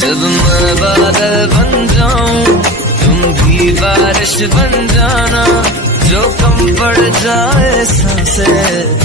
जब मैं बादल बन जाऊं तुम भी बारिश बन जाना, जो कम पड़ जाए सांसें